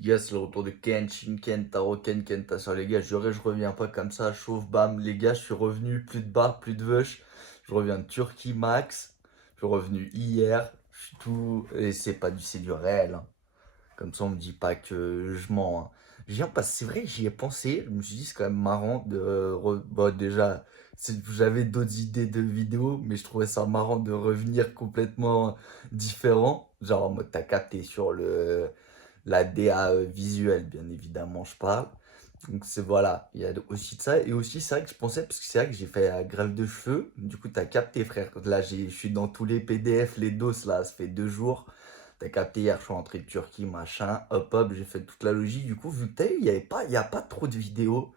Les gars, c'est le retour de Ken, Shinken, Taroken, Kenta. Les gars, je reviens pas comme ça, chauffe, bam. Les gars, je suis revenu, plus de bar, plus de vush. Je reviens de Turquie max. Je suis revenu hier. Je suis tout. Et c'est du réel, hein. Comme ça, on me dit pas que je mens, hein. Je viens parce que c'est vrai, j'y ai pensé. Je me suis dit, c'est quand même marrant de. Bon, déjà, j'avais d'autres idées de vidéos, mais je trouvais ça marrant de revenir complètement différent. Genre, en mode, t'as capté sur la DA visuelle, bien évidemment, je parle. Donc, c'est voilà, il y a aussi de ça. Et aussi, c'est vrai que je pensais, parce que c'est vrai que j'ai fait la grève de cheveux. Du coup, t'as capté, frère. Là, je suis dans tous les PDF, les dos, là, ça fait 2 jours. T'as capté, hier, je suis rentré de Turquie, machin. Hop, hop, j'ai fait toute la logique. Du coup, vu que t'as vu, il y a pas trop de vidéos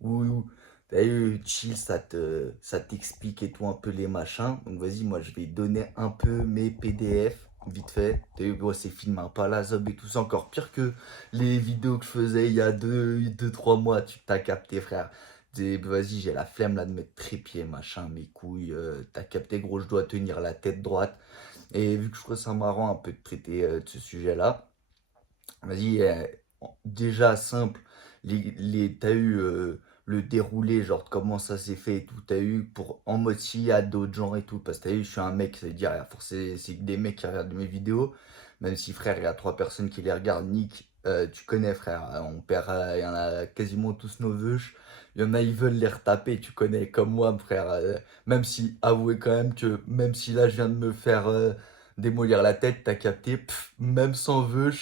où t'as eu chill, ça t'explique et tout un peu les machins. Donc vas-y, moi je vais donner un peu mes PDF vite fait. T'as vu, bon, c'est filmé un pas la zob et tout ça, encore pire que les vidéos que je faisais il y a 3 mois. Tu t'as capté, frère. Vas-y, j'ai la flemme là de mettre trépied, machin, mes couilles. T'as capté, gros, je dois tenir la tête droite. Et vu que je trouve ça marrant un peu de traiter de ce sujet-là, vas-y, déjà simple, t'as eu le déroulé, genre de comment ça s'est fait et tout, t'as eu pour en mode s'il y a d'autres gens et tout, parce que t'as eu, je suis un mec, c'est-à-dire, forcément, c'est que des mecs qui regardent mes vidéos, même si frère, il y a 3 personnes qui les regardent, Nick, tu connais frère, on perd, il y en a quasiment tous nos vœux, il y en a, ils veulent les retaper, tu connais, comme moi, frère, même si, avouez quand même que, même si là, je viens de me faire démolir la tête, t'as capté, même sans vœux,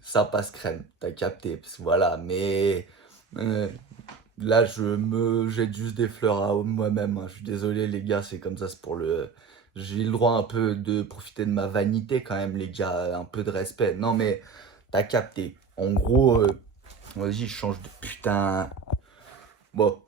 ça passe crème, t'as capté, parce que voilà, mais euh, là je me jette juste des fleurs à moi-même, hein. Je suis désolé les gars, c'est comme ça, c'est pour le. J'ai le droit un peu de profiter de ma vanité quand même les gars, un peu de respect. Non mais t'as capté. En gros, vas-y, je change de putain. Bon,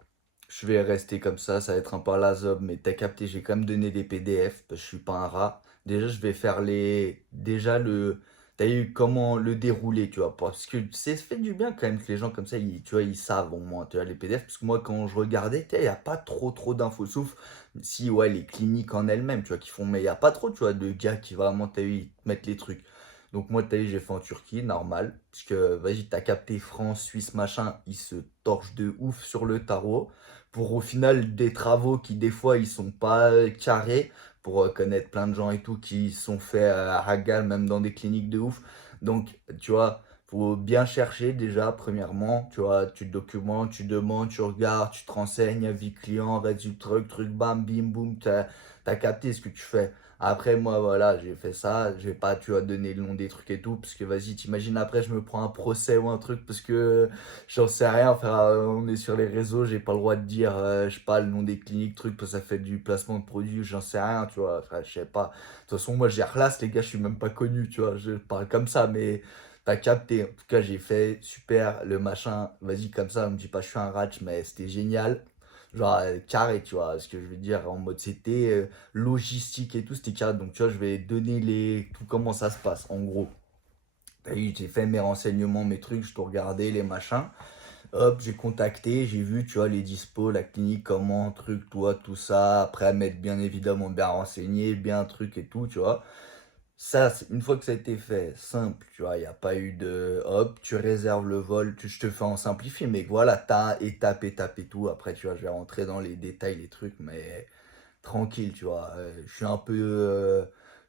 je vais rester comme ça va être un peu à la zob, mais t'as capté, j'ai quand même donné des PDF, parce que je suis pas un rat. Déjà, je vais faire les. Déjà, le. T'as eu comment le dérouler, tu vois, parce que c'est fait du bien quand même que les gens comme ça, tu vois, ils savent au moins, tu vois, les PDF, parce que moi, quand je regardais, il n'y a pas trop d'infos, sauf si, ouais, les cliniques en elles-mêmes, tu vois, qui font, mais il n'y a pas trop, tu vois, de gars qui vraiment, t'as eu, ils te mettent les trucs. Donc moi, t'as vu, j'ai fait en Turquie, normal. Parce que, vas-y, t'as capté France, Suisse, machin, ils se torchent de ouf sur le tarot. Pour au final, des travaux qui, des fois, ils sont pas carrés. Pour connaître plein de gens et tout qui sont faits à Hagal, même dans des cliniques de ouf. Donc, tu vois, faut bien chercher déjà, premièrement. Tu vois, tu te documentes, tu demandes, tu regardes, tu te renseignes, vie client, résultat, truc, bam, bim, boum, t'as capté ce que tu fais. Après, moi, voilà, j'ai fait ça. Je vais pas, tu vois, donner le nom des trucs et tout. Parce que, vas-y, t'imagines, après, je me prends un procès ou un truc. Parce que j'en sais rien, frère. On est sur les réseaux. J'ai pas le droit de dire, je sais pas, le nom des cliniques, truc. Parce que ça fait du placement de produits. J'en sais rien, tu vois. Frère, je sais pas. De toute façon, moi, j'ai classe, les gars. Je suis même pas connu, tu vois. Je parle comme ça. Mais t'as capté. En tout cas, j'ai fait super le machin. Vas-y, comme ça, on me dit pas, je suis un ratch. Mais c'était génial. Genre, carré, tu vois. Ce que je veux dire, en mode, c'était. Logistique et tout, c'était carré. Donc, tu vois, je vais donner tout comment ça se passe, en gros. T'as vu, j'ai fait mes renseignements, mes trucs, je te regardais, les machins. Hop, j'ai contacté, j'ai vu, tu vois, les dispos, la clinique, comment, truc, toi, tout ça. Après, à mettre bien évidemment bien renseigné, bien truc et tout, tu vois. Ça, une fois que ça a été fait, simple, tu vois, il n'y a pas eu de hop, tu réserves le vol, je te fais en simplifié, mais voilà, t'as étape et tout. Après, tu vois, je vais rentrer dans les détails, les trucs, mais tranquille, tu vois. Je suis un peu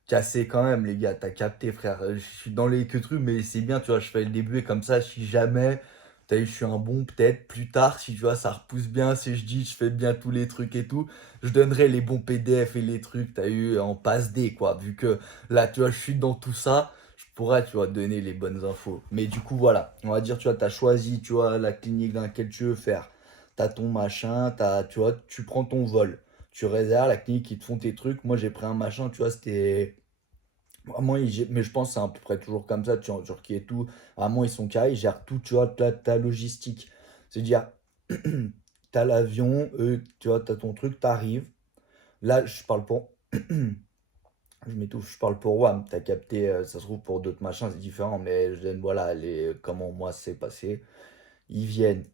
cassé quand même, les gars. T'as capté, frère. Je suis dans les que trucs, mais c'est bien, tu vois. Je fais le début et comme ça, si jamais, t'as vu, je suis un bon, peut-être plus tard, si tu vois, ça repousse bien, si je dis, je fais bien tous les trucs et tout, je donnerai les bons PDF et les trucs, t'as eu en passe D, quoi. Vu que là, tu vois, je suis dans tout ça. Je pourrais, tu vois, donner les bonnes infos. Mais du coup, voilà. On va dire, tu vois, t'as choisi, tu vois, la clinique dans laquelle tu veux faire. T'as ton machin, tu vois, tu prends ton vol, tu réserves, la clinique, ils te font tes trucs. Moi, j'ai pris un machin, tu vois, c'était. Vraiment, mais je pense que c'est à peu près toujours comme ça, tu vois, en Turquie et tout. Vraiment, ils sont carrés, ils gèrent tout, tu vois, ta logistique. C'est-à-dire, t'as l'avion, eux, tu vois, t'as ton truc, t'arrives. Là, je parle pour. Je m'étouffe, je parle pour WAM, t'as capté, ça se trouve pour d'autres machins, c'est différent, mais je donne, voilà, comment moi c'est passé. Ils viennent,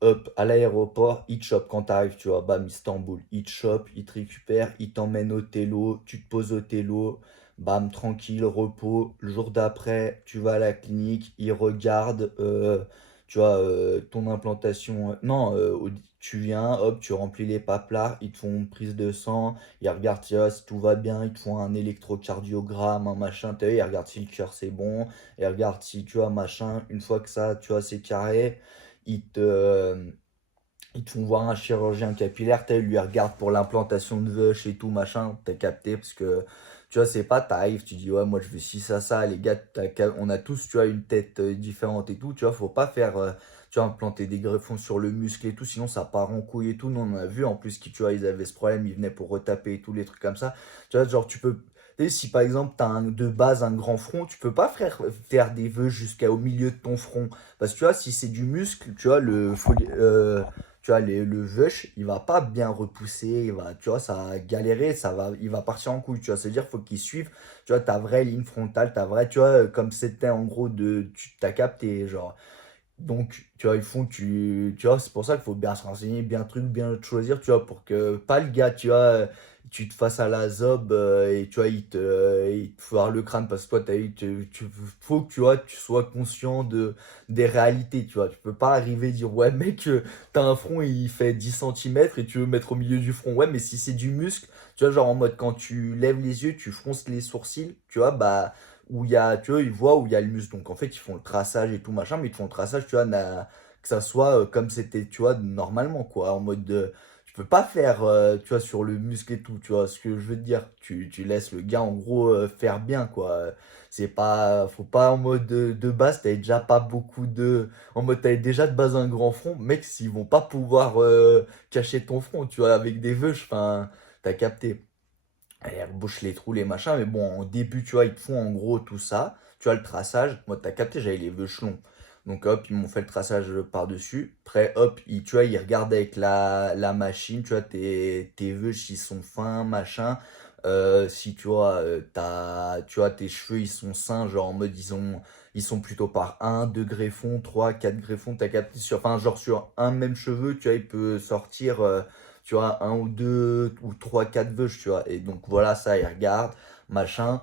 hop, à l'aéroport, ils te chopent quand t'arrives, tu vois, bam, Istanbul, ils te chopent, ils te récupèrent, ils t'emmènent au télo, tu te poses au télo, bam, tranquille, repos. Le jour d'après, tu vas à la clinique, ils regardent, tu vois, ton implantation. Non, tu viens, hop, tu remplis les paplards, ils te font une prise de sang, ils regardent tu vois, si tout va bien, ils te font un électrocardiogramme, un machin, tu vois, ils regardent si le cœur c'est bon, ils regardent si tu vois, machin. Une fois que ça, tu vois, c'est carré, ils te, ils te font voir un chirurgien capillaire, tu lui regarde pour l'implantation de veuche et tout, machin, t'as capté, parce que, tu vois, c'est pas, t'arrives, tu dis, ouais, moi je veux ci, ça, les gars, on a tous, tu vois, une tête différente et tout, tu vois, faut pas faire, tu vois, implanter des greffons sur le muscle et tout, sinon ça part en couille et tout, nous on en a vu, en plus, qui, tu vois, ils avaient ce problème, ils venaient pour retaper et tout, les trucs comme ça, tu vois, genre, tu peux, tu sais, si par exemple, de base un grand front, tu peux pas faire des vœux jusqu'au milieu de ton front, parce que, tu vois, si c'est du muscle, tu vois, tu vois, le Vush, il va pas bien repousser, il va, tu vois, ça va galérer, il va partir en couille, tu vois. C'est-à-dire, faut qu'il suive, tu vois, ta vraie ligne frontale, ta vraie, tu vois, comme c'était en gros tu t'as capté, genre. Donc, tu vois, tu vois, c'est pour ça qu'il faut bien se renseigner, bien truc, bien choisir, tu vois, pour que pas le gars, tu vois, tu te fasses à la zob et tu vois, il te foire le crâne parce que toi, faut que tu vois, tu sois conscient des réalités, tu vois. Tu peux pas arriver et dire, ouais, mec, t'as un front, il fait 10 centimètres et tu veux mettre au milieu du front. Ouais, mais si c'est du muscle, tu vois, genre en mode quand tu lèves les yeux, tu fronces les sourcils, tu vois, bah où il y a, tu vois, ils voient où il y a le muscle. Donc en fait, ils font le traçage et tout machin, mais ils te font le traçage, tu vois, que ça soit comme c'était, tu vois, normalement, quoi. En mode de. Tu peux pas faire, tu vois, sur le muscle et tout, tu vois, ce que je veux te dire. Tu laisses le gars, en gros, faire bien, quoi. C'est pas. Faut pas en mode de base, t'avais déjà pas beaucoup de. En mode, t'avais déjà de base un grand front, mec, s'ils vont pas pouvoir cacher ton front, tu vois, avec des veuches, enfin, t'as capté. Elle rebouche les trous, les machins, mais bon, au début, tu vois, ils te font en gros tout ça. Tu vois, le traçage. Moi, t'as capté, j'avais les vœux longs. Donc, hop, ils m'ont fait le traçage par-dessus. Après, hop, tu vois, ils regardent avec la machine, tu vois, tes vœux, s'ils sont fins, machin. Si tu vois, tu vois, tes cheveux, ils sont sains, genre en mode, ils sont plutôt par un 2 greffons, 3 4 greffons, t'as capté, enfin, genre sur un même cheveu, tu vois, il peut sortir. Tu vois, un ou deux ou trois, quatre vœux, tu vois. Et donc voilà, ça, ils regardent, machin.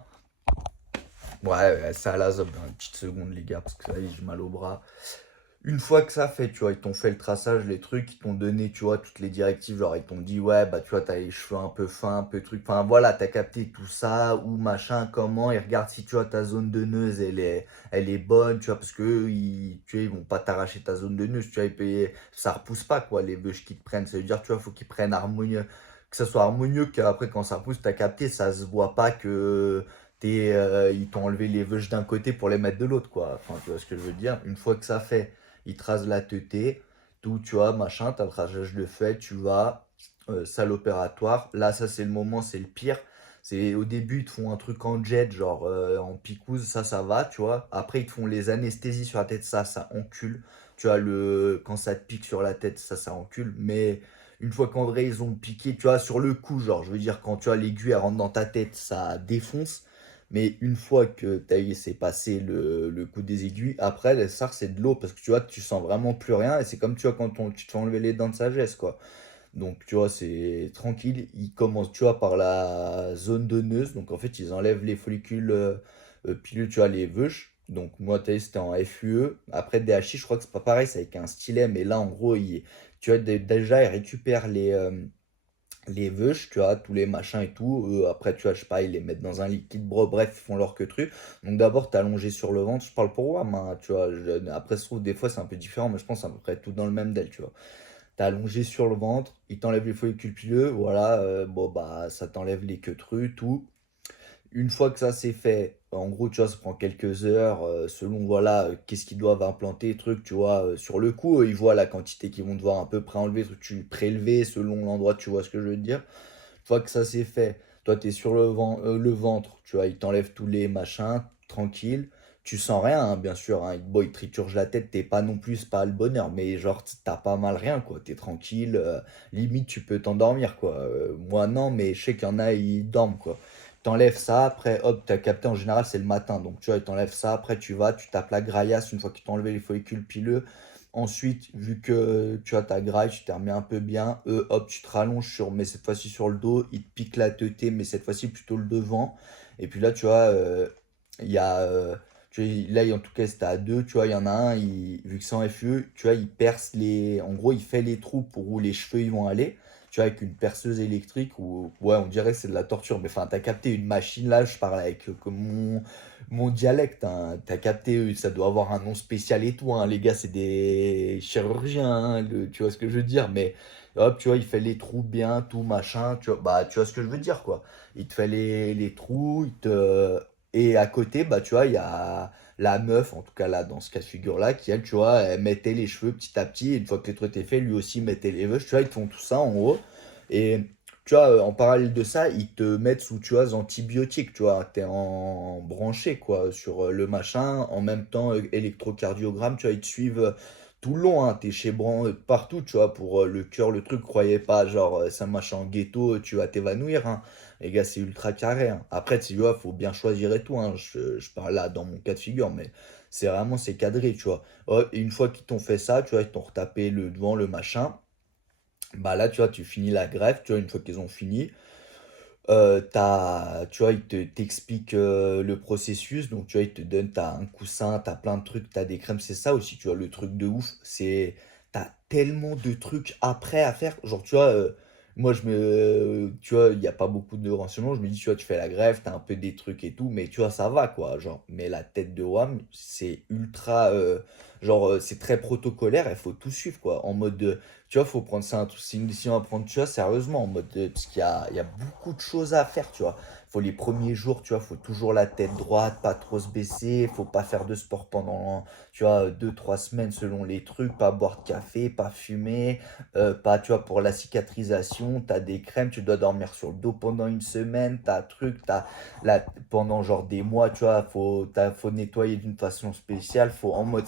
Ouais, ouais, c'est à la zob, hein, une petite seconde, les gars, parce que ça y est, j'ai mal au bras. Une fois que ça fait, tu vois, ils t'ont fait le traçage, les trucs, ils t'ont donné, tu vois, toutes les directives, genre ils t'ont dit, ouais, bah tu vois, t'as les cheveux un peu fins, un peu truc, enfin voilà, t'as capté tout ça, ou machin, comment, ils regardent si, tu vois, ta zone de neuse, elle est bonne, tu vois, parce que eux, tu vois, ils vont pas t'arracher ta zone de neuse, tu vois, ça repousse pas, quoi, les bûches qu'ils te prennent, ça veut dire, tu vois, faut qu'ils prennent harmonieux, que ça soit harmonieux, qu'après, quand ça repousse, t'as capté, ça se voit pas que ils t'ont enlevé les veuches d'un côté pour les mettre de l'autre, quoi, enfin, tu vois ce que je veux dire, une fois que ça fait ils te rasent la teuté, tout, tu vois, machin, t'as le traçage de fait, tu vas, salle opératoire. Là, ça, c'est le moment, c'est le pire. C'est au début, ils te font un truc en jet, genre en picouse, ça va, tu vois. Après, ils te font les anesthésies sur la tête, ça encule. Tu vois, quand ça te pique sur la tête, ça encule. Mais une fois qu'en vrai, ils ont piqué, tu vois, sur le coup, genre, je veux dire, quand tu as l'aiguille, elle rentre dans ta tête, ça défonce. Mais une fois que c'est passé le coup des aiguilles, après, le SAR, c'est de l'eau parce que tu vois, tu sens vraiment plus rien. Et c'est comme, tu vois, quand tu te fais enlever les dents de sagesse, quoi. Donc, tu vois, c'est tranquille. Ils commencent, tu vois, par la zone donneuse. Donc, en fait, ils enlèvent les follicules pileux, tu vois, les veuches. Donc, moi, tu sais, c'était en FUE. Après, DHI, je crois que c'est pas pareil, c'est avec un stylet. Mais là, en gros, tu vois, déjà, ils récupèrent les veuches, tu vois, tous les machins et tout. Après, tu vois, je sais pas, ils les mettent dans un liquide, bref, ils font leur que truc. Donc d'abord, t'es allongé sur le ventre. Je parle pour moi, hein, tu vois. Après, je trouve des fois, c'est un peu différent, mais je pense à peu près tout dans le même deal, tu vois. T'es allongé sur le ventre, ils t'enlèvent les follicules pileux, voilà. Bon, bah, ça t'enlève les queutrus, tout. Une fois que ça c'est fait, en gros, tu vois, ça prend quelques heures, selon, voilà, qu'est-ce qu'ils doivent implanter, truc, tu vois. Sur le coup, ils voient la quantité qu'ils vont devoir à peu près enlever, truc, tu prélever selon l'endroit, tu vois ce que je veux te dire. Une fois que ça c'est fait, toi, tu es sur le ventre, tu vois, ils t'enlèvent tous les machins, tranquille. Tu sens rien, hein, bien sûr, hein. Bon, ils triturent la tête, t'es pas non plus, c'est pas le bonheur, mais genre, t'as pas mal rien, quoi. T'es tranquille, limite, tu peux t'endormir, quoi. Moi, non, mais je sais qu'il y en a, ils dorment, quoi. T'enlèves ça, après, hop, t'as capté, en général, c'est le matin. Donc, tu vois, ils t'enlèvent ça, après, tu vas, tu tapes la graillasse une fois qu'ils t'ont enlevé les follicules pileux. Ensuite, vu que tu as ta graille, tu t'es remis un peu bien, hop, tu te rallonges mais cette fois-ci sur le dos, ils te piquent la teuté, mais cette fois-ci plutôt le devant. Et puis là, tu vois, il y a, tu vois, là, en tout cas, c'était à 2, tu vois, il y en a un, vu que c'est en FUE, tu vois, il perce en gros, il fait les trous pour où les cheveux ils vont aller, tu vois, avec une perceuse électrique, ou ouais, on dirait que c'est de la torture, mais enfin, t'as capté une machine, là, je parle avec comme mon dialecte, hein, t'as capté, ça doit avoir un nom spécial et tout, hein, les gars, c'est des chirurgiens, hein, tu vois ce que je veux dire, mais hop, tu vois, il fait les trous bien, tout machin, tu vois, bah, tu vois ce que je veux dire, quoi. Il te fait les trous, et à côté, bah, tu vois, il y a la meuf, en tout cas là, dans ce cas de figure-là, qui elle, tu vois, elle mettait les cheveux petit à petit, et une fois que les trucs étaient faits, lui aussi mettait les veuches, tu vois, ils te font tout ça en haut. Et tu vois, en parallèle de ça, ils te mettent sous, tu vois, des antibiotiques, tu vois, t'es en branché, quoi, sur le machin, en même temps, électrocardiogramme, tu vois, ils te suivent tout le long, hein, t'es chez partout, tu vois, pour le cœur, le truc, croyez pas, genre, c'est un machin en ghetto, tu vas t'évanouir, hein. Les gars, c'est ultra carré, hein. Après, tu vois, faut bien choisir et tout, hein. Je parle là dans mon cas de figure, mais c'est cadré, tu vois. Oh, et une fois qu'ils t'ont fait ça, tu vois, ils t'ont retapé le devant, le machin. Bah là, tu vois, tu finis la greffe, tu vois, une fois qu'ils ont fini, tu vois, t'expliquent le processus, donc tu vois, ils te donnent, t'as un coussin, t'as plein de trucs, t'as des crèmes, c'est ça aussi, tu vois, le truc de ouf, t'as tellement de trucs après à faire, genre, tu vois, moi, tu vois, il n'y a pas beaucoup de renseignements, je me dis, tu vois, tu fais la greffe, t'as un peu des trucs et tout, mais tu vois, ça va, quoi, genre, mais la tête de WAM, c'est ultra, genre, c'est très protocolaire, il faut tout suivre, quoi, en mode, tu vois, faut prendre ça, c'est une décision à prendre, tu vois, sérieusement, en mode, parce qu'il y a beaucoup de choses à faire, tu vois. Faut les premiers jours, tu vois, faut toujours la tête droite, pas trop se baisser, faut pas faire de sport pendant, tu vois, 2, 3 semaines selon les trucs, pas boire de café, pas fumer, pas, tu vois, pour la cicatrisation, t'as des crèmes, tu dois dormir sur le dos pendant une semaine, pendant genre des mois, tu vois, faut nettoyer d'une façon spéciale, faut en mode,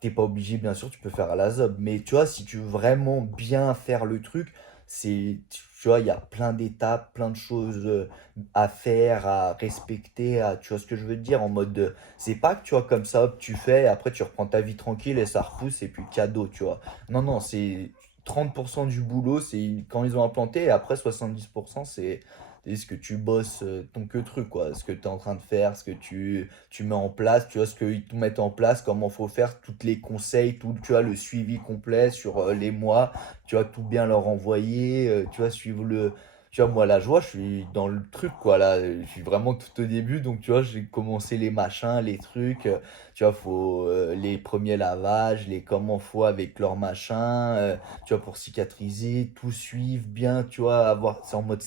t'es pas obligé, bien sûr, tu peux faire à la zob. Mais tu vois, si tu veux vraiment bien faire le truc, tu vois, il y a plein d'étapes, plein de choses à faire, à respecter, tu vois ce que je veux te dire, en mode c'est pas que tu vois, comme ça, hop, tu fais, après tu reprends ta vie tranquille et ça repousse et puis cadeau, tu vois. Non, non, c'est 30% du boulot, c'est quand ils ont implanté, et après 70%, c'est ce que tu bosses ton que truc, quoi. Ce que tu es en train de faire, ce que tu mets en place, tu vois, ce qu'ils te mettent en place, comment faut faire, tous les conseils, tout, tu vois, le suivi complet sur les mois, tu vois, tout bien leur envoyer, tu vois, suivre le. Tu vois, moi, la joie, je suis dans le truc, quoi, là, je suis vraiment tout au début, donc, tu vois, j'ai commencé les machins, les trucs, tu vois, faut les premiers lavages, les comment faut avec leur machin, tu vois, pour cicatriser, tout suivre bien, tu vois, c'est en mode,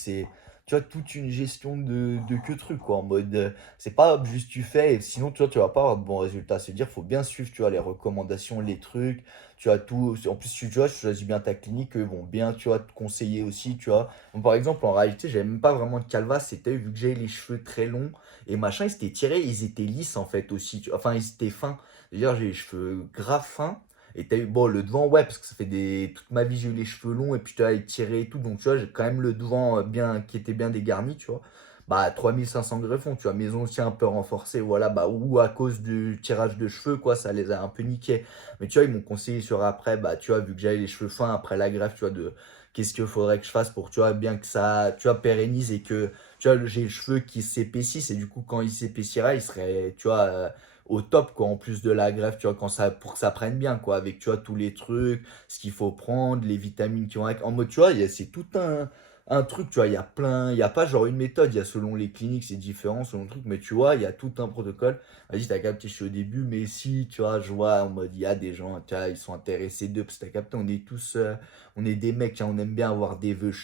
tu vois, toute une gestion de que truc, quoi, en mode, c'est pas hop, juste tu fais, et sinon, tu vois, tu vas pas avoir de bons résultats. C'est dire, faut bien suivre, tu vois, les recommandations, les trucs, tu as tout. En plus, tu vois, tu choisis bien ta clinique, eux vont bien, tu vois, te conseiller aussi, tu vois. Bon, par exemple, en réalité, j'avais même pas vraiment de calvas, c'était vu que j'avais les cheveux très longs et machin, ils s'étaient tirés, ils étaient lisses en fait aussi, enfin, ils étaient fins. D'ailleurs, j'ai les cheveux grave fins. Et t'as eu, bon, le devant, ouais, parce que ça fait toute ma vie, j'ai eu les cheveux longs et puis tu vois, étirés et tout. Donc, tu vois, j'ai quand même le devant bien, qui était bien dégarni, tu vois. Bah, 3500 greffons, tu vois, mais ils ont aussi un peu renforcé, voilà, bah, ou à cause du tirage de cheveux, quoi, ça les a un peu niqués. Mais tu vois, ils m'ont conseillé sur après, bah, tu vois, vu que j'avais les cheveux fins après la greffe, tu vois, de qu'est-ce qu'il faudrait que je fasse pour, tu vois, bien que ça, tu vois, pérennise et que, tu vois, j'ai les cheveux qui s'épaississent et du coup, quand ils s'épaissiraient, ils seraient, tu vois, au top, quoi, en plus de la greffe, tu vois, pour que ça prenne bien, quoi, avec, tu vois, tous les trucs, ce qu'il faut prendre, les vitamines qui vont avec. En mode, tu vois, c'est tout un truc, tu vois, il y a pas genre une méthode, il y a selon les cliniques, c'est différent, selon le truc, mais tu vois, il y a tout un protocole. Vas-y, t'as capté, je suis au début, mais si, tu vois, je vois en mode, il y a des gens, tu vois, ils sont intéressés d'eux, parce que t'as capté, on est tous, on est des mecs, hein, on aime bien avoir des vœux.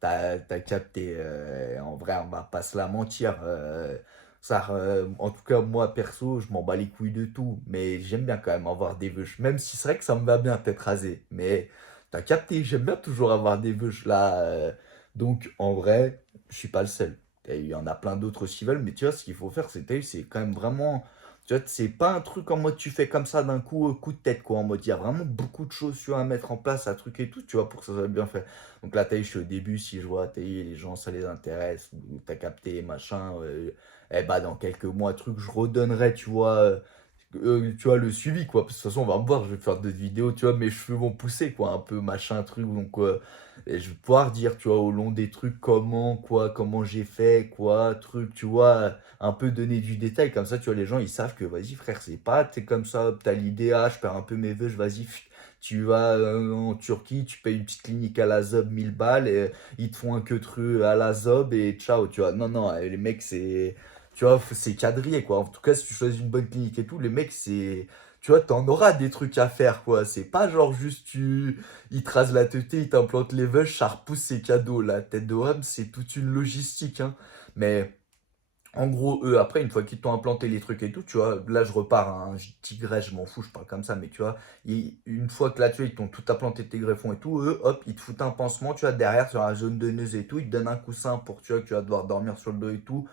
T'as capté, en vrai, on va pas se la mentir. En tout cas, moi perso, je m'en bats les couilles de tout, mais j'aime bien quand même avoir des vœux. Même si c'est vrai que ça me va bien d'être rasé, mais t'as capté, j'aime bien toujours avoir des vœux là. Donc en vrai, je suis pas le seul. Il y en a plein d'autres aussi veulent, mais tu vois, ce qu'il faut faire, c'est quand même vraiment. Tu vois, c'est pas un truc en mode tu fais comme ça d'un coup, coup de tête, quoi. En mode, il y a vraiment beaucoup de choses tu vois, à mettre en place, à truc et tout, tu vois, pour que ça soit bien fait. Donc là, je suis au début, si je vois, les gens, ça les intéresse, t'as capté, machin, eh bah, dans quelques mois, truc, je redonnerai, tu vois, tu vois, le suivi, quoi. Parce que de toute façon, on va me voir, je vais faire d'autres vidéos, tu vois, mes cheveux vont pousser, quoi, un peu machin truc, donc et je vais pouvoir dire, tu vois, au long des trucs, comment, quoi, comment j'ai fait, quoi, truc, tu vois, un peu donner du détail, comme ça, tu vois, les gens, ils savent que, vas-y, frère, c'est pas, t'es comme ça, hop, tu l'idée, ah, je perds un peu mes vœux, vas-y, tu vas en Turquie, tu payes une petite clinique à la Zob 1000 balles, et ils te font un queutru à la Zob, et ciao, tu vois. Non, non, les mecs, c'est tu vois, c'est quadrillé, quoi. En tout cas, si tu choisis une bonne clinique et tout, les mecs, c'est. Tu vois, t'en auras des trucs à faire, quoi. C'est pas genre juste Ils te rasent la tête, ils t'implantent les veuches, ça repousse ses cadeaux. La tête de homme, c'est toute une logistique, hein. Mais en gros, eux, après, une fois qu'ils t'ont implanté les trucs et tout, tu vois, là, je repars, hein, je digresse, je m'en fous, je parle comme ça, mais tu vois, une fois que là, tu vois, ils t'ont tout implanté tes greffons et tout, eux, hop, ils te foutent un pansement, tu vois, derrière, sur la zone de neuse et tout, ils te donnent un coussin pour, tu vois, que tu vas devoir dormir sur le dos et tout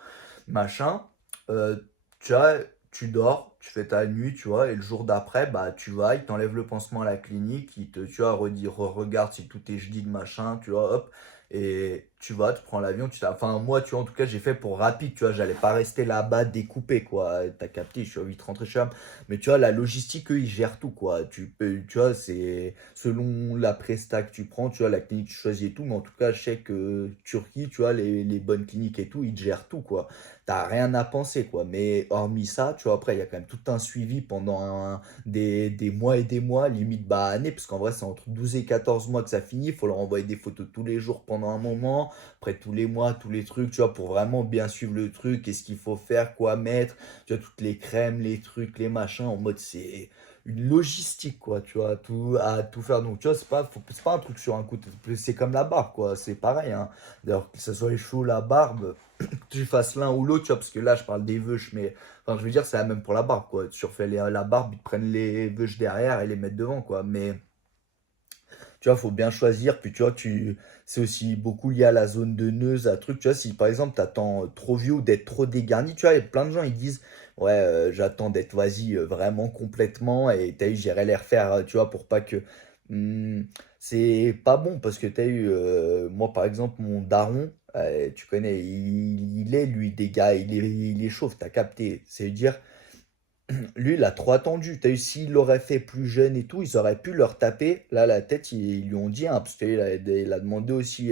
machin. Euh, tu vois, tu dors, tu fais ta nuit, tu vois, et le jour d'après, bah, tu vas, ils t'enlèvent le pansement à la clinique, ils te, tu vois, redire, regarde si tout est de machin, tu vois, hop, et tu vas, tu prends l'avion, enfin, moi, tu vois, en tout cas, j'ai fait pour rapide, tu vois, j'allais pas rester là-bas découpé, quoi, t'as capté, je suis vite rentré chez moi, mais tu vois, la logistique, eux, ils gèrent tout, quoi, tu vois, c'est selon la presta que tu prends, tu vois, la clinique que tu choisis et tout, mais en tout cas, je sais que Turquie, tu vois, les bonnes cliniques et tout, ils te gèrent tout, quoi. T'as rien à penser, quoi. Mais hormis ça, tu vois, après, il y a quand même tout un suivi pendant des mois et des mois, limite bah années, parce qu'en vrai, c'est entre 12 et 14 mois que ça finit. Il faut leur envoyer des photos tous les jours pendant un moment, après tous les mois, tous les trucs, tu vois, pour vraiment bien suivre le truc, qu'est-ce qu'il faut faire, quoi mettre, tu vois, toutes les crèmes, les trucs, les machins, en mode c'est une logistique, quoi, tu vois, tout, à tout faire. Donc, tu vois, c'est pas un truc sur un coup, c'est comme la barbe, quoi, c'est pareil, hein. D'ailleurs, que ce soit les cheveux ou la barbe, tu fasses l'un ou l'autre, tu vois, parce que là, je parle des veuches, mais enfin, je veux dire, c'est la même pour la barbe, quoi. Tu refais la barbe, ils te prennent les veuches derrière et les mettent devant, quoi. Mais tu vois, faut bien choisir. Puis, tu vois, c'est aussi beaucoup lié à la zone de Neuse, à truc. Tu vois, si par exemple, t'attends trop vieux ou d'être trop dégarni, tu vois, il y a plein de gens, ils disent, ouais, j'attends d'être, vas-y, vraiment complètement, et t'as eu, j'irai les refaire, tu vois, pour pas que. Hmm, c'est pas bon parce que t'as eu, moi par exemple, mon daron, tu connais, il est lui des gars, il est chauve, t'as capté. C'est-à-dire, lui, il a trop attendu. T'as eu, s'il l'aurait fait plus jeune et tout, ils auraient pu leur taper. Là, la tête, ils lui ont dit, hein, parce qu'il a demandé aussi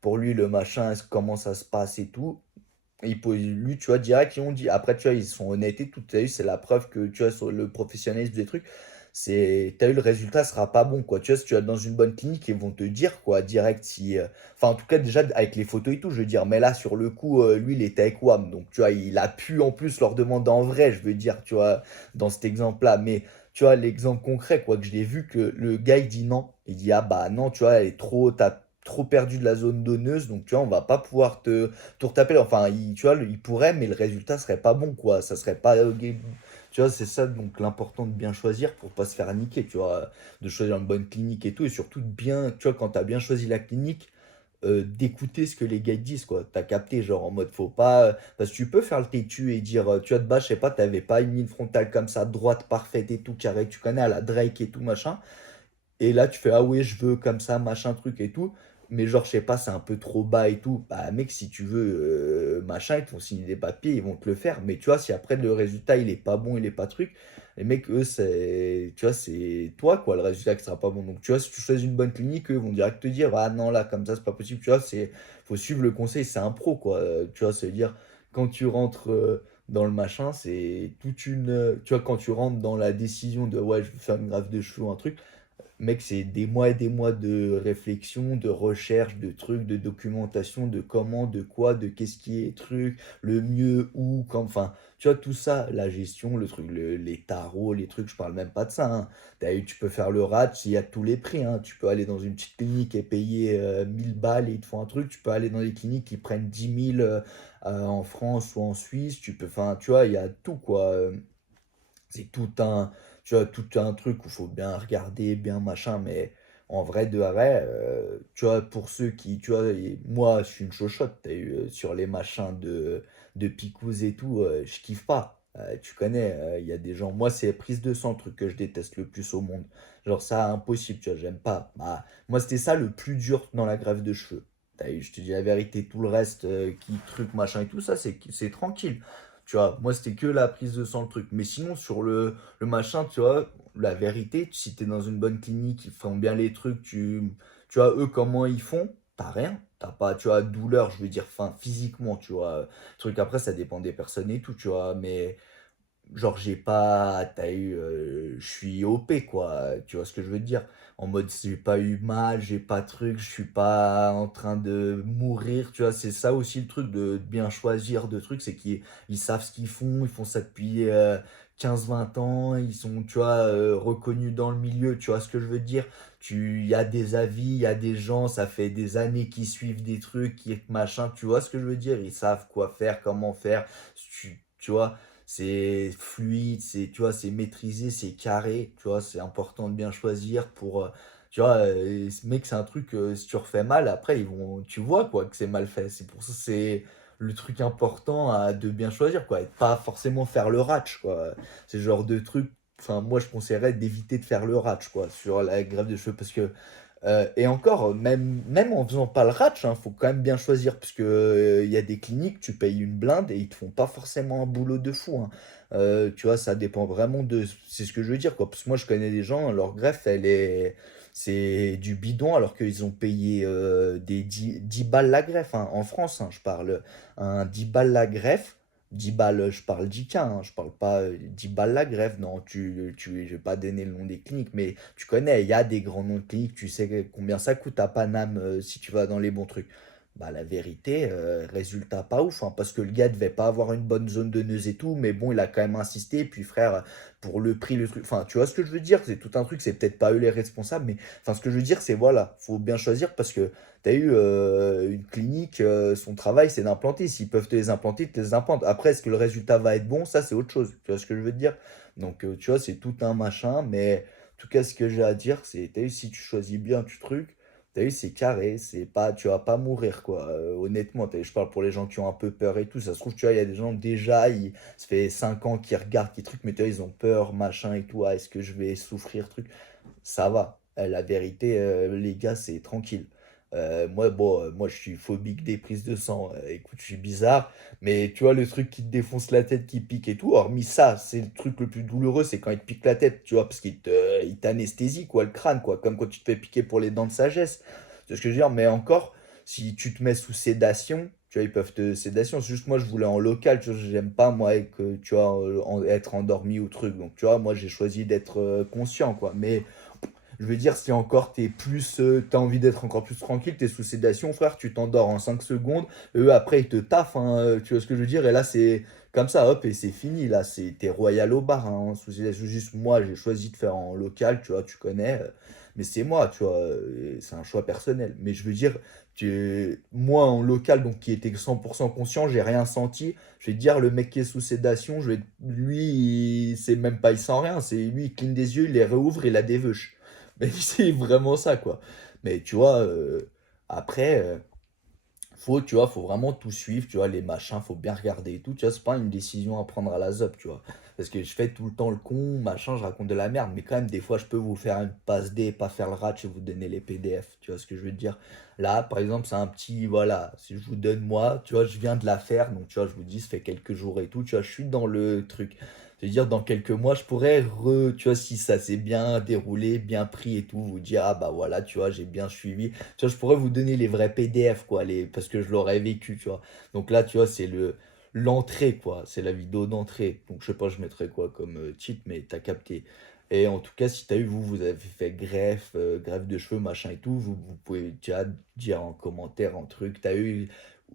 pour lui le machin, comment ça se passe et tout. Lui, tu vois, direct, ils ont dit. Après, tu vois, ils sont honnêtes et tout. T'as eu, c'est la preuve que, tu vois, sur le professionnalisme des trucs, t'as eu, le résultat sera pas bon, quoi. Tu vois, si tu vas dans une bonne clinique, ils vont te dire, quoi, direct, si. Enfin, en tout cas, déjà, avec les photos et tout, je veux dire. Mais là, sur le coup, lui, il était avec WAM. Donc, tu vois, il a pu en plus leur demander en vrai, je veux dire, tu vois, dans cet exemple-là. Mais, tu vois, l'exemple concret, quoi, que je l'ai vu, que le gars, il dit non. Il dit, ah bah non, tu vois, elle est trop. T'as trop perdu de la zone donneuse, donc tu vois, on va pas pouvoir te retaper. Enfin, tu vois, il pourrait, mais le résultat serait pas bon, quoi. Ça serait pas. Tu vois, c'est ça, donc l'important de bien choisir pour pas se faire niquer, tu vois. De choisir une bonne clinique et tout. Et surtout, de bien, tu vois, quand t'as bien choisi la clinique, d'écouter ce que les gars disent, quoi. T'as capté, genre en mode, faut pas. Parce que tu peux faire le têtu et dire, tu vois, de base, je sais pas, t'avais pas une ligne frontale comme ça, droite, parfaite et tout, carré, tu connais, à la Drake et tout, machin. Et là, tu fais, ah ouais, je veux comme ça, machin, truc et tout. Mais genre, je sais pas, c'est un peu trop bas et tout. Bah, mec, si tu veux, machin, ils te font signer des papiers, ils vont te le faire. Mais tu vois, si après le résultat, il est pas bon, il est pas truc, les mecs, eux, tu vois, c'est toi, quoi, le résultat qui sera pas bon. Donc, tu vois, si tu choisis une bonne clinique, eux vont direct te dire, ah non, là, comme ça, c'est pas possible. Tu vois, faut suivre le conseil, c'est un pro, quoi. Tu vois, c'est-à-dire, quand tu rentres dans le machin, c'est toute une. Tu vois, quand tu rentres dans la décision de, ouais, je veux faire une greffe de cheveux ou un truc, mec, c'est des mois et des mois de réflexion, de recherche, de trucs, de documentation, de comment, de quoi, de qu'est-ce qui est truc, le mieux, où, quand, enfin, tu vois, tout ça, la gestion, le truc, les tarots, les trucs, je parle même pas de ça, hein. Tu peux faire le rat, il y a tous les prix, hein. Tu peux aller dans une petite clinique et payer 1000 balles et ils te font un truc. Tu peux aller dans des cliniques qui prennent 10 000 en France ou en Suisse. Tu peux, enfin, tu vois, il y a tout, quoi. C'est tu vois, tout un truc où il faut bien regarder, bien machin, mais en vrai de vrai, tu vois, pour ceux qui, tu vois, moi, je suis une chochotte, t'as eu sur les machins de Picouze et tout, je kiffe pas. Tu connais, il y a des gens, moi, c'est prise de sang, le truc que je déteste le plus au monde. Genre, ça, impossible, tu vois, j'aime pas. Bah, moi, c'était ça le plus dur dans la greffe de cheveux. Je te dis la vérité, tout le reste, qui truc, machin et tout ça, c'est tranquille. tu vois. Moi, c'était que la prise de sang, le truc. Mais sinon, sur le machin, tu vois, la vérité, si t'es dans une bonne clinique, ils font bien les trucs, tu vois, eux, comment ils font, t'as rien. T'as pas, tu vois, douleur, je veux dire, enfin, physiquement, tu vois. Truc après, ça dépend des personnes et tout, tu vois. Mais genre, j'ai pas, t'as eu, je suis OP, quoi. Tu vois ce que je veux dire? En mode, j'ai pas eu mal, j'ai pas de truc, je suis pas en train de mourir, tu vois. C'est ça aussi le truc de bien choisir de trucs, c'est qu'ils savent ce qu'ils font, ils font ça depuis 15-20 ans, ils sont, tu vois, reconnus dans le milieu, tu vois ce que je veux dire? Il y a des avis, il y a des gens, ça fait des années qu'ils suivent des trucs, qui machin, tu vois ce que je veux dire? Ils savent quoi faire, comment faire, tu vois? C'est fluide, c'est, tu vois, c'est maîtrisé, c'est carré, tu vois, c'est important de bien choisir pour, tu vois, mec, c'est un truc, si tu refais mal, après, tu vois, quoi, que c'est mal fait. C'est pour ça, c'est le truc important de bien choisir, quoi, et pas forcément faire le ratch, quoi. C'est le genre de truc, enfin, moi, je conseillerais d'éviter de faire le ratch, quoi, sur la greffe de cheveux, parce que, et encore, même en faisant pas le ratch, hein, faut quand même bien choisir, parce que il y a des cliniques, tu payes une blinde et ils te font pas forcément un boulot de fou, hein. Tu vois, ça dépend vraiment de. C'est ce que je veux dire, quoi. Parce que moi, je connais des gens, leur greffe, c'est du bidon, alors qu'ils ont payé des 10 balles la greffe, hein. En France, hein, je parle. Un 10 balles la greffe. 10 balles, je parle 10K, hein, je parle pas 10 balles la greffe, non, je vais pas donner le nom des cliniques, mais tu connais, il y a des grands noms de cliniques, tu sais combien ça coûte à Paname si tu vas dans les bons trucs. Bah la vérité, résultat pas ouf, hein, parce que le gars devait pas avoir une bonne zone de neuse et tout, mais bon, il a quand même insisté, puis frère, pour le prix, le truc, enfin, tu vois ce que je veux dire, c'est tout un truc, c'est peut-être pas eux les responsables, mais enfin, ce que je veux dire, c'est voilà, faut bien choisir, parce que tu as eu une clinique, son travail, c'est d'implanter, s'ils peuvent te les implanter, ils te les implantent. Après, est-ce que le résultat va être bon, ça, c'est autre chose, tu vois ce que je veux dire? Donc, tu vois, c'est tout un machin, mais en tout cas, ce que j'ai à dire, c'est, t'as vu, si tu choisis bien tu truc, t'as vu, c'est carré, c'est pas, tu vas pas mourir, quoi. Honnêtement, je parle pour les gens qui ont un peu peur et tout. Ça se trouve, tu vois, il y a des gens déjà, ça fait 5 ans qu'ils regardent, qui truc, mais tu vois, ils ont peur, machin et tout. Ah, est-ce que je vais souffrir, truc? Ça va. La vérité, les gars, c'est tranquille. Moi, bon, moi, je suis phobique des prises de sang. Écoute, je suis bizarre, mais tu vois, le truc qui te défonce la tête, qui pique et tout, hormis ça, c'est le truc le plus douloureux, c'est quand il te pique la tête, tu vois, parce il t'anesthésie, quoi, le crâne, quoi, comme quand tu te fais piquer pour les dents de sagesse. C'est ce que je veux dire, mais encore, si tu te mets sous sédation, tu vois, ils peuvent te sédation. C'est juste moi, je voulais en local, tu vois, j'aime pas, moi, tu vois, être endormi ou truc. Donc, tu vois, moi, j'ai choisi d'être conscient, quoi. Mais je veux dire, si encore t'as envie d'être encore plus tranquille, t'es sous sédation, frère, tu t'endors en 5 secondes, eux après ils te taffent, hein, tu vois ce que je veux dire, et là c'est comme ça, hop, et c'est fini, là, t'es royal au bar, hein, sous sédation, juste moi j'ai choisi de faire en local, tu vois, tu connais, mais c'est moi, tu vois, c'est un choix personnel, mais je veux dire, moi en local, donc qui était 100% conscient, j'ai rien senti, je vais te dire, le mec qui est sous sédation, lui, c'est même pas, il sent rien, c'est lui, il cligne des yeux, il les réouvre, il a des veuches. Mais c'est vraiment ça, quoi. Mais tu vois, après, tu vois, faut vraiment tout suivre, tu vois, les machins, faut bien regarder et tout, tu vois, c'est pas une décision à prendre à la ZOP, tu vois. Parce que je fais tout le temps le con, machin, je raconte de la merde, mais quand même, des fois, je peux vous faire une passe D, pas faire le ratch et vous donner les PDF, tu vois ce que je veux dire. Là, par exemple, c'est un petit, voilà, si je vous donne moi, tu vois, je viens de la faire, donc tu vois, je vous dis, ça fait quelques jours et tout, tu vois, je suis dans le truc. Je veux dire, dans quelques mois, je pourrais, tu vois, si ça s'est bien déroulé, bien pris et tout, vous dire, ah bah voilà, tu vois, j'ai bien suivi. Tu vois, je pourrais vous donner les vrais PDF, quoi, parce que je l'aurais vécu, tu vois. Donc là, tu vois, c'est l'entrée, quoi. C'est la vidéo d'entrée. Donc je sais pas, je mettrais quoi comme titre, mais t'as capté. Et en tout cas, si t'as eu, vous avez fait greffe, greffe de cheveux, machin et tout, vous pouvez déjà dire en commentaire, en truc, t'as eu,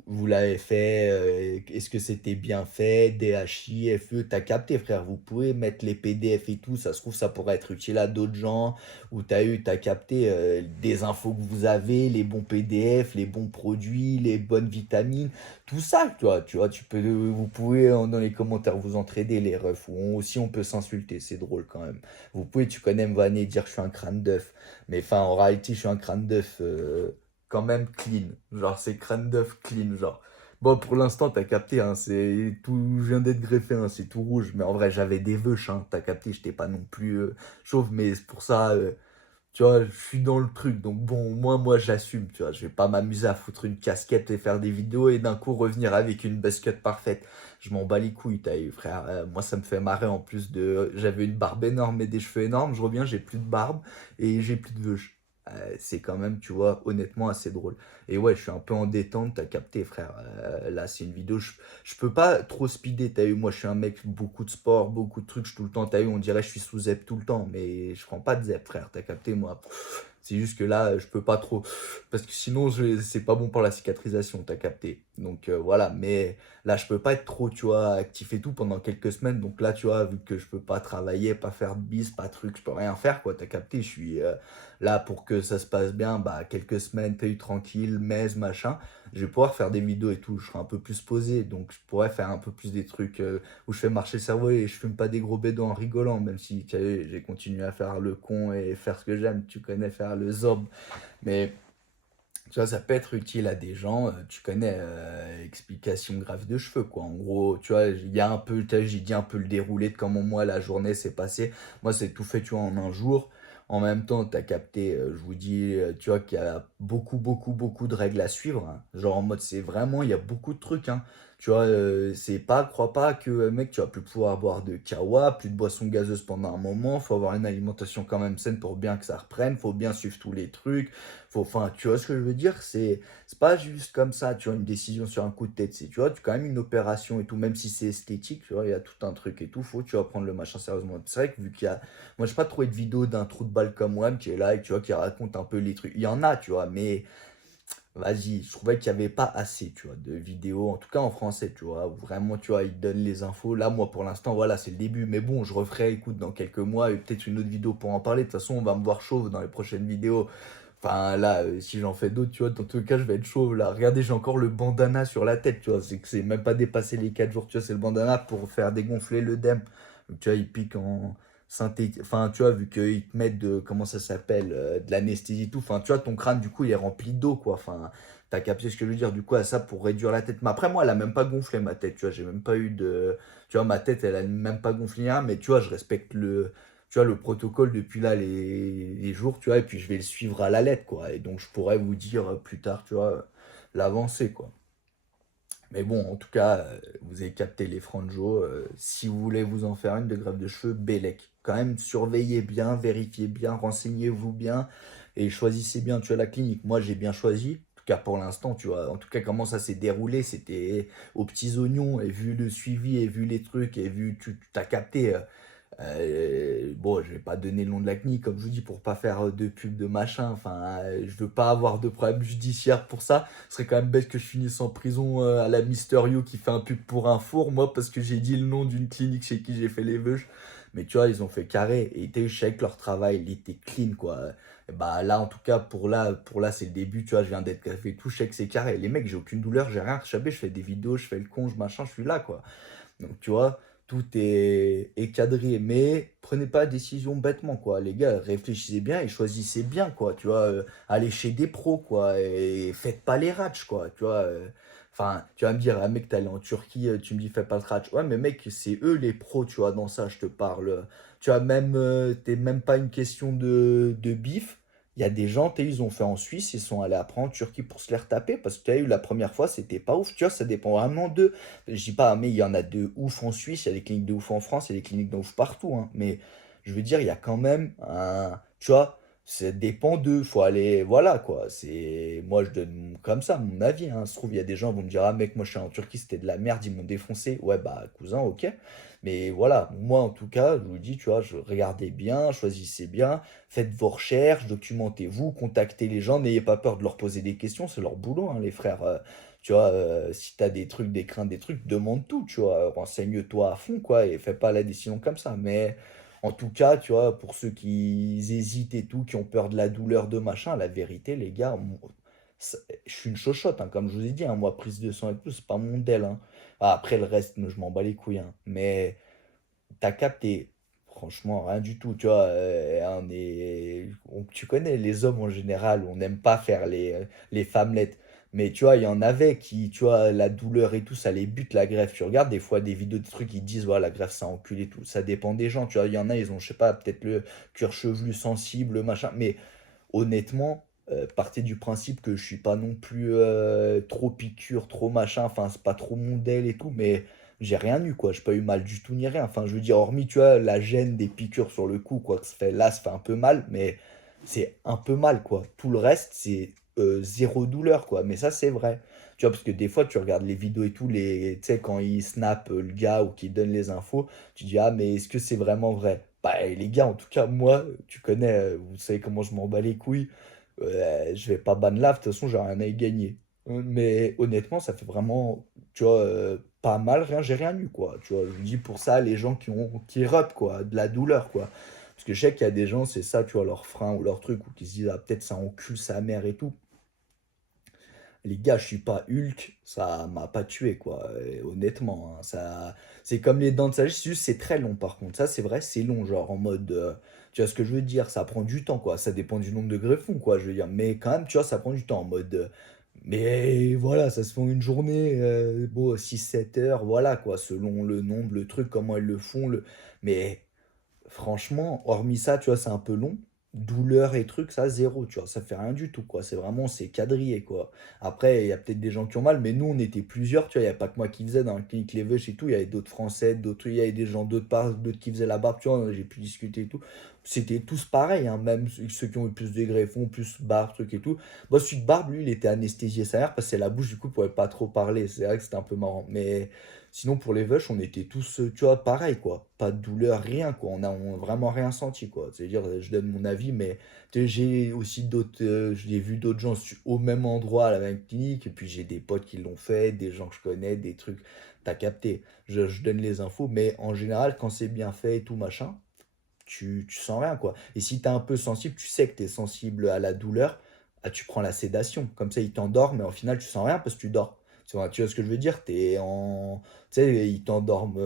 vous l'avez fait, est-ce que c'était bien fait, DHI, FE, t'as capté, frère. Vous pouvez mettre les PDF et tout, ça se trouve, ça pourrait être utile à d'autres gens où t'as capté des infos que vous avez, les bons PDF, les bons produits, les bonnes vitamines, tout ça, vous pouvez dans les commentaires vous entraider les refs, ou aussi on peut s'insulter, c'est drôle quand même. Vous pouvez, tu connais, me vanner, dire que je suis un crâne d'œuf, mais enfin en réalité je suis un crâne d'œuf quand même clean, genre c'est crâne d'œuf clean, genre. Bon, pour l'instant, t'as capté, hein, c'est tout, je viens d'être greffé, hein, c'est tout rouge, mais en vrai, j'avais des veuches, hein, t'as capté, j'étais pas non plus chauve, mais c'est pour ça, Tu vois, je suis dans le truc, donc bon, au moins, moi, j'assume, tu vois. Je vais pas m'amuser à foutre une casquette et faire des vidéos et d'un coup revenir avec une basket parfaite. Je m'en bats les couilles, t'as eu, frère. Moi, ça me fait marrer en plus de. J'avais une barbe énorme et des cheveux énormes. Je reviens, j'ai plus de barbe et j'ai plus de veuches. C'est quand même, tu vois, honnêtement, assez drôle. Et ouais, je suis un peu en détente, t'as capté, frère. Là, c'est une vidéo. Je peux pas trop speeder, t'as eu. Moi, je suis un mec, beaucoup de sport, beaucoup de trucs, tout le temps, t'as eu. On dirait que je suis sous ZEP tout le temps, mais je prends pas de ZEP, frère, t'as capté, moi. C'est juste que là, je peux pas trop. Parce que sinon, c'est pas bon pour la cicatrisation, t'as capté. Donc voilà, mais là, je peux pas être trop, tu vois, actif et tout pendant quelques semaines. Donc là, tu vois, vu que je peux pas travailler, pas faire de bis, pas de trucs, je peux rien faire, quoi, t'as capté. Je suis là pour que ça se passe bien, bah, quelques semaines, t'as eu tranquille, machin. Je vais pouvoir faire des vidéos et tout, je serai un peu plus posé. Donc je pourrais faire un peu plus des trucs où je fais marcher le cerveau et je fume pas des gros bédos en rigolant, même si tu sais, j'ai continué à faire le con et faire ce que j'aime, tu connais, faire le zob. Mais tu vois, ça peut être utile à des gens, tu connais, explication grave de cheveux, quoi. En gros, tu vois, il y a un peu, tu vois, j'ai dit un peu le déroulé de comment moi la journée s'est passée. Moi, c'est tout fait, tu vois, en un jour. En même temps, tu as capté, je vous dis, tu vois, qu'il y a beaucoup, beaucoup, beaucoup de règles à suivre, hein. Genre en mode, c'est vraiment, il y a beaucoup de trucs, hein. Tu vois, c'est pas, crois pas que, mec, tu vas plus pouvoir boire de kawa, plus de boissons gazeuses pendant un moment. Faut avoir une alimentation quand même saine pour bien que ça reprenne. Faut bien suivre tous les trucs. Enfin, tu vois ce que je veux dire? C'est pas juste comme ça, tu vois, une décision sur un coup de tête. C'est, tu vois, tu quand même une opération et tout, même si c'est esthétique, tu vois, il y a tout un truc et tout. Faut, tu vas prendre le machin sérieusement. C'est vrai que vu qu'il y a. Moi, j'ai pas trouvé de vidéo d'un trou de balle comme moi qui est là et tu vois, qui raconte un peu les trucs. Il y en a, tu vois, mais vas-y, je trouvais qu'il n'y avait pas assez, tu vois, de vidéos, en tout cas en français, tu vois, où vraiment, tu vois, ils donnent les infos. Là, moi, pour l'instant, voilà, c'est le début. Mais bon, je referai, écoute, dans quelques mois, et peut-être une autre vidéo pour en parler. De toute façon, on va me voir chauve dans les prochaines vidéos. Enfin, là, si j'en fais d'autres, tu vois, dans tous les cas, je vais être chauve, là. Regardez, j'ai encore le bandana sur la tête, tu vois. C'est que c'est même pas dépassé les 4 jours, tu vois. C'est le bandana pour faire dégonfler l'œdème. Donc, tu vois, il pique en synthétique. Enfin, tu vois, vu qu'ils te mettent de, comment ça s'appelle, de l'anesthésie et tout. Enfin, tu vois, ton crâne, du coup, il est rempli d'eau, quoi. Enfin, t'as capté ce que je veux dire. Du coup, à ça, pour réduire la tête. Mais après, moi, elle a même pas gonflé, ma tête, tu vois. J'ai même pas eu de. Tu vois, ma tête, elle a même pas gonflé, rien. Mais tu vois, je respecte tu vois, le protocole depuis là les jours, tu vois, et puis je vais le suivre à la lettre, quoi. Et donc, je pourrais vous dire plus tard, tu vois, l'avancée, quoi. Mais bon, en tout cas, vous avez capté les franjos. Si vous voulez vous en faire une de greffe de cheveux, Bellec. Quand même, surveillez bien, vérifiez bien, renseignez-vous bien et choisissez bien, tu vois, la clinique. Moi, j'ai bien choisi. En tout cas, pour l'instant, tu vois. En tout cas, comment ça s'est déroulé, c'était aux petits oignons. Et vu le suivi, et vu les trucs, et vu, tu t'as capté. Bon, je vais pas donner le nom de la clinique, comme je vous dis, pour pas faire de pub de machin. Enfin, je veux pas avoir de problème judiciaire pour ça. Ce serait quand même bête que je finisse en prison à la Mister You qui fait un pub pour un four, moi, parce que j'ai dit le nom d'une clinique chez qui j'ai fait les vœux. Mais tu vois, ils ont fait carré et je sais que leur travail, il était clean, quoi. Et bah là, en tout cas, pour là, c'est le début, tu vois, je viens d'être café et tout, je sais que c'est carré. Les mecs, j'ai aucune douleur, j'ai rien. Je fais des vidéos, je fais le con, machin, je suis là, quoi. Donc, tu vois, tout est cadré. Mais prenez pas de décision bêtement, quoi. Les gars, réfléchissez bien et choisissez bien, quoi. Tu vois, allez chez des pros, quoi. Et faites pas les ratchs, quoi. Tu vois, enfin, tu vas me dire, ah, mec, t'es allé en Turquie, tu me dis, fais pas le ratch. Ouais, mais mec, c'est eux les pros, tu vois, dans ça, je te parle. Tu vois, même, t'es même pas une question de bif. Il y a des gens, ils ont fait en Suisse, ils sont allés après en Turquie pour se les retaper parce que tu as eu la première fois, c'était pas ouf. Tu vois, ça dépend vraiment d'eux. Je dis pas, mais il y en a de ouf en Suisse, il y a des cliniques de ouf en France, il y a des cliniques de ouf partout, hein. Mais je veux dire, il y a quand même un. Tu vois, ça dépend d'eux. Faut aller. Voilà, quoi. C'est. Moi, je donne comme ça mon avis, hein. Ça se trouve, il y a des gens qui vont me dire, ah, mec, moi, je suis en Turquie, c'était de la merde, ils m'ont défoncé. Ouais, bah, cousin, ok. Mais voilà, moi, en tout cas, je vous dis, tu vois, regardez bien, choisissez bien, faites vos recherches, documentez-vous, contactez les gens, n'ayez pas peur de leur poser des questions, c'est leur boulot, hein, les frères. Tu vois, si t'as des trucs, des craintes, des trucs, demande tout, tu vois. Renseigne-toi à fond, quoi, et fais pas la décision comme ça. Mais en tout cas, tu vois, pour ceux qui hésitent et tout, qui ont peur de la douleur, de machin, la vérité, les gars, je suis une chochotte, hein, comme je vous ai dit, hein, moi, prise de sang et tout, c'est pas mon del, hein. Ah, après, le reste, je m'en bats les couilles, hein. Mais t'as capté. Franchement, rien du tout, tu vois. Tu connais les hommes en général, on n'aime pas faire les femmelettes. Mais tu vois, il y en avait qui, tu vois, la douleur et tout, ça les bute la greffe. Tu regardes des fois des vidéos, des trucs, ils disent, voilà, la greffe, ça encule et tout. Ça dépend des gens, tu vois. Il y en a, ils ont, je sais pas, peut-être le cuir chevelu sensible, machin. Mais honnêtement, partez du principe que je suis pas non plus trop piqûre, trop machin. Enfin, c'est pas trop mon dél et tout, mais j'ai rien eu, quoi. J'ai pas eu mal du tout ni rien. Enfin, je veux dire, hormis, tu vois, la gêne des piqûres sur le cou, quoi. Que ça fait, là, ça fait un peu mal, mais c'est un peu mal, quoi. Tout le reste, c'est zéro douleur, quoi. Mais ça, c'est vrai. Tu vois, parce que des fois, tu regardes les vidéos et tout, tu sais, quand il snap le gars ou qu'il donne les infos, tu dis, ah, mais est-ce que c'est vraiment vrai? Bah, les gars, en tout cas, moi, tu connais, vous savez comment je m'en bats les couilles. Je vais pas ban lave, de toute façon, j'ai rien à y gagner. Mais honnêtement, ça fait vraiment, tu vois, pas mal, rien, j'ai rien eu, quoi. Tu vois, je vous dis pour ça, les gens qui rep, quoi, de la douleur, quoi. Parce que je sais qu'il y a des gens, c'est ça, tu vois, leur frein ou leur truc, ou qui se disent, ah, peut-être ça encule sa mère et tout. Les gars, je suis pas Hulk, ça m'a pas tué, quoi. Honnêtement, hein, ça, c'est comme les dents de sagesse, juste c'est très long, par contre. Ça, c'est vrai, c'est long, genre en mode, tu vois ce que je veux dire, ça prend du temps, quoi. Ça dépend du nombre de greffons, quoi, je veux dire. Mais quand même, tu vois, ça prend du temps en mode, mais voilà, ça se fait en une journée, bon, 6 7 heures, voilà, quoi, selon le nombre, le truc, comment ils le font, mais franchement, hormis ça, tu vois, c'est un peu long. Douleur et trucs, ça, zéro, tu vois, ça fait rien du tout, quoi. C'est vraiment, c'est quadrillé, quoi. Après, il y a peut-être des gens qui ont mal, mais nous, on était plusieurs, tu vois, il n'y a pas que moi qui faisais dans la clinique Les Veuches et tout, il y avait d'autres Français, d'autres, il y avait des gens d'autres parts, d'autres qui faisaient la barbe, tu vois, j'ai pu discuter et tout. C'était tous pareil, hein, même ceux qui ont eu plus de greffons, plus barbe, truc et tout. Moi, celui de barbe, lui, il était anesthésié sa mère parce que c'est la bouche, du coup, il pouvait pas trop parler. C'est vrai que c'était un peu marrant, mais. Sinon, pour les vaches, on était tous, tu vois, pareil, quoi. Pas de douleur, rien, quoi. On a vraiment rien senti, quoi. C'est-à-dire, je donne mon avis, mais tu sais, j'ai aussi d'autres, j'ai vu d'autres gens au même endroit, à la même clinique, et puis j'ai des potes qui l'ont fait, des gens que je connais, des trucs. T'as capté. Je donne les infos, mais en général, quand c'est bien fait et tout, machin, tu sens rien, quoi. Et si t'es un peu sensible, tu sais que t'es sensible à la douleur, ah, tu prends la sédation. Comme ça, il t'endort, mais au final, tu sens rien parce que tu dors. Tu vois ce que je veux dire? Tu sais, ils t'endorment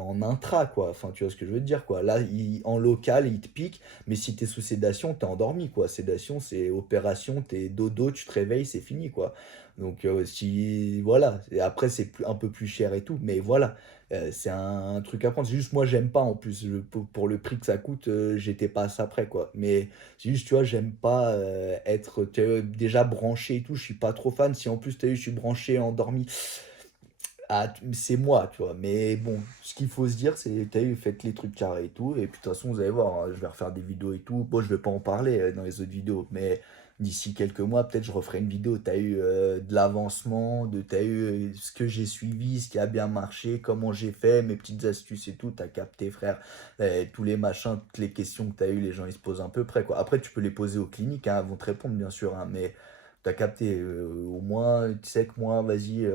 en intra, quoi. Enfin, tu vois ce que je veux dire, quoi. Là, en local, ils te piquent, mais si t'es sous sédation, t'es endormi, quoi. Sédation, c'est opération, t'es dodo, tu te réveilles, c'est fini, quoi. Donc, si, voilà. Et après, c'est un peu plus cher et tout, mais voilà. C'est un truc à prendre. C'est juste moi, j'aime pas en plus. Pour le prix que ça coûte, j'étais pas à ça près, quoi. Mais c'est juste, tu vois, j'aime pas être déjà branché et tout. Je suis pas trop fan. Si en plus, tu as vu, je suis branché, endormi. Ah, c'est moi, tu vois. Mais bon, ce qu'il faut se dire, c'est, t'as vu, faites les trucs carrés et tout. Et puis de toute façon, vous allez voir, hein, je vais refaire des vidéos et tout. Bon, je vais pas en parler dans les autres vidéos, mais d'ici quelques mois, peut-être je referai une vidéo. T'as eu de l'avancement, t'as eu ce que j'ai suivi, ce qui a bien marché, comment j'ai fait, mes petites astuces et tout. T'as capté, frère. Tous les machins, toutes les questions que t'as eu, les gens ils se posent un peu près, quoi. Après, tu peux les poser aux cliniques, hein, elles vont te répondre, bien sûr, hein, mais. T'as capté, au moins, tu sais que moi, vas-y,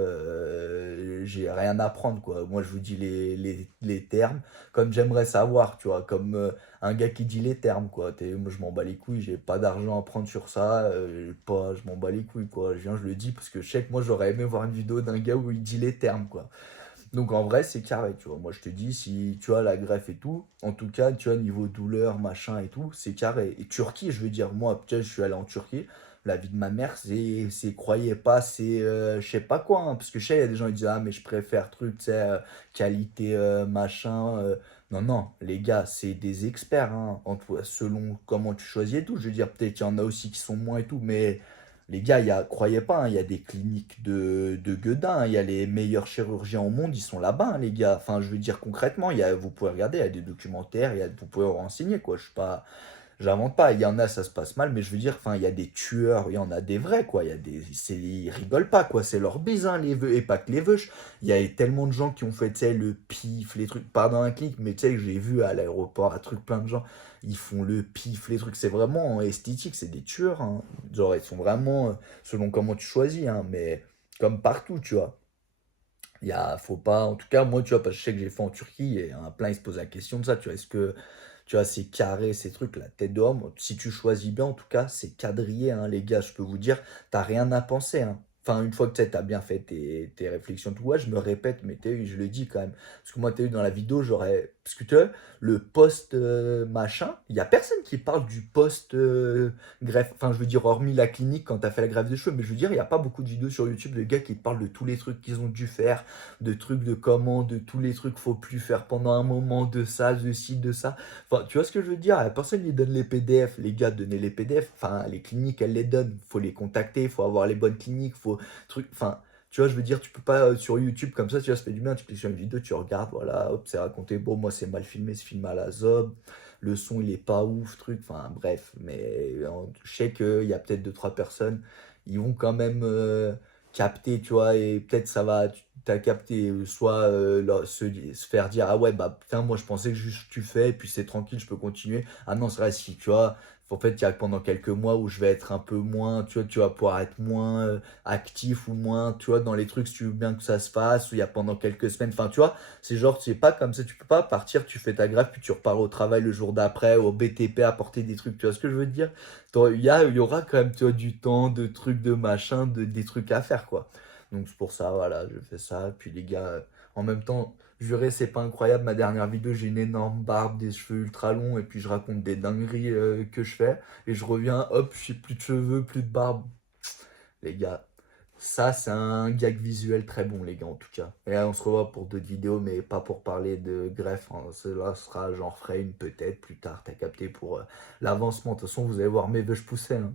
j'ai rien à prendre, quoi. Moi, je vous dis les termes, comme j'aimerais savoir, tu vois, comme un gars qui dit les termes, quoi. Moi, je m'en bats les couilles, j'ai pas d'argent à prendre sur ça, pas, je m'en bats les couilles, quoi. Je viens, je le dis, parce que je sais que moi, j'aurais aimé voir une vidéo d'un gars où il dit les termes, quoi. Donc, en vrai, c'est carré, tu vois. Moi, je te dis, si tu as la greffe et tout, en tout cas, tu vois, niveau douleur, machin et tout, c'est carré. Et Turquie, je veux dire, moi, peut-être, je suis allé en Turquie. La vie de ma mère, croyez pas, c'est, je sais pas quoi, hein, parce que je sais, il y a des gens qui disent, ah, mais je préfère truc, tu sais, qualité, machin. Non, non, les gars, c'est des experts, hein, selon comment tu choisis et tout. Je veux dire, peut-être qu'il y en a aussi qui sont moins et tout, mais les gars, croyez pas, hein, il y a des cliniques de gueudin, hein, il y a les meilleurs chirurgiens au monde, ils sont là-bas, hein, les gars. Enfin, je veux dire concrètement, vous pouvez regarder, il y a des documentaires, vous pouvez vous renseigner, quoi. Je suis pas, j'invente pas. Il y en a, ça se passe mal, mais je veux dire, enfin, il y a des tueurs, il y en a des vrais, quoi. Ils rigolent pas, quoi. C'est leur bise, hein, les vœux, et pas que les veuches. Il y a tellement de gens qui ont fait, tu sais, le pif, les trucs, pas dans un clic, mais tu sais, que j'ai vu à l'aéroport, un truc, plein de gens, ils font le pif, les trucs. C'est vraiment esthétique, c'est des tueurs, hein. Genre, ils sont vraiment, selon comment tu choisis, hein, mais comme partout, tu vois. Faut pas, en tout cas, moi, tu vois, parce que je sais que j'ai fait en Turquie et un plein, ils se posent la question de ça, tu vois, est-ce que, tu vois, c'est carré, ces trucs, la tête dehors, si tu choisis bien, en tout cas, c'est quadrillé, hein, les gars, je peux vous dire, t'as rien à penser, hein. Enfin, une fois que tu as bien fait tes réflexions, tout, ouais, je me répète, mais je le dis quand même. Parce que moi, t'as vu dans la vidéo, j'aurais Parce que tu vois, le post machin, il y a personne qui parle du post greffe. Enfin, je veux dire, hormis la clinique quand t'as fait la greffe de cheveux, mais je veux dire, il n'y a pas beaucoup de vidéos sur YouTube de gars qui te parlent de tous les trucs qu'ils ont dû faire, de trucs de comment, de tous les trucs faut plus faire pendant un moment, de ça, de ci, de ça. Enfin, tu vois ce que je veux dire? Personne ne donne les PDF. Les gars, donnez les PDF. Enfin, les cliniques, elles les donnent. Faut les contacter, faut avoir les bonnes cliniques, faut truc. Enfin, tu vois, je veux dire, tu peux pas sur YouTube comme ça, tu vois, ça fait du bien, tu cliques sur une vidéo, tu regardes, voilà, hop, c'est raconté, bon, moi c'est mal filmé, c'est filmé à la zob, le son il est pas ouf, truc, enfin bref, mais je sais qu'il y a peut-être deux, trois personnes, ils vont quand même capter, tu vois, et peut-être ça va, tu as capté, soit se faire dire, ah ouais, bah putain, moi je pensais que juste tu fais, et puis c'est tranquille, je peux continuer, ah non, c'est vrai, si, tu vois, en fait, il y a pendant quelques mois où je vais être un peu moins, tu vas pouvoir être moins actif ou moins, tu vois, dans les trucs, si tu veux bien que ça se fasse, ou il y a pendant quelques semaines, enfin, tu vois, c'est genre, c'est pas comme ça, tu peux pas partir, tu fais ta grève, puis tu repars au travail le jour d'après, au BTP, apporter des trucs, tu vois ce que je veux te dire? Il y aura quand même, tu vois, du temps, de trucs, de machin, des trucs à faire, quoi. Donc, c'est pour ça, voilà, je fais ça, puis les gars, en même temps, juré, c'est pas incroyable, ma dernière vidéo, j'ai une énorme barbe, des cheveux ultra longs, et puis je raconte des dingueries que je fais, et je reviens, hop, j'ai plus de cheveux, plus de barbe. Les gars, ça, c'est un gag visuel très bon, les gars, en tout cas. Et là, on se revoit pour d'autres vidéos, mais pas pour parler de greffe, hein. Cela sera, j'en ferai une peut-être plus tard, t'as capté, pour l'avancement. De toute façon, vous allez voir mes vœux pousser, hein.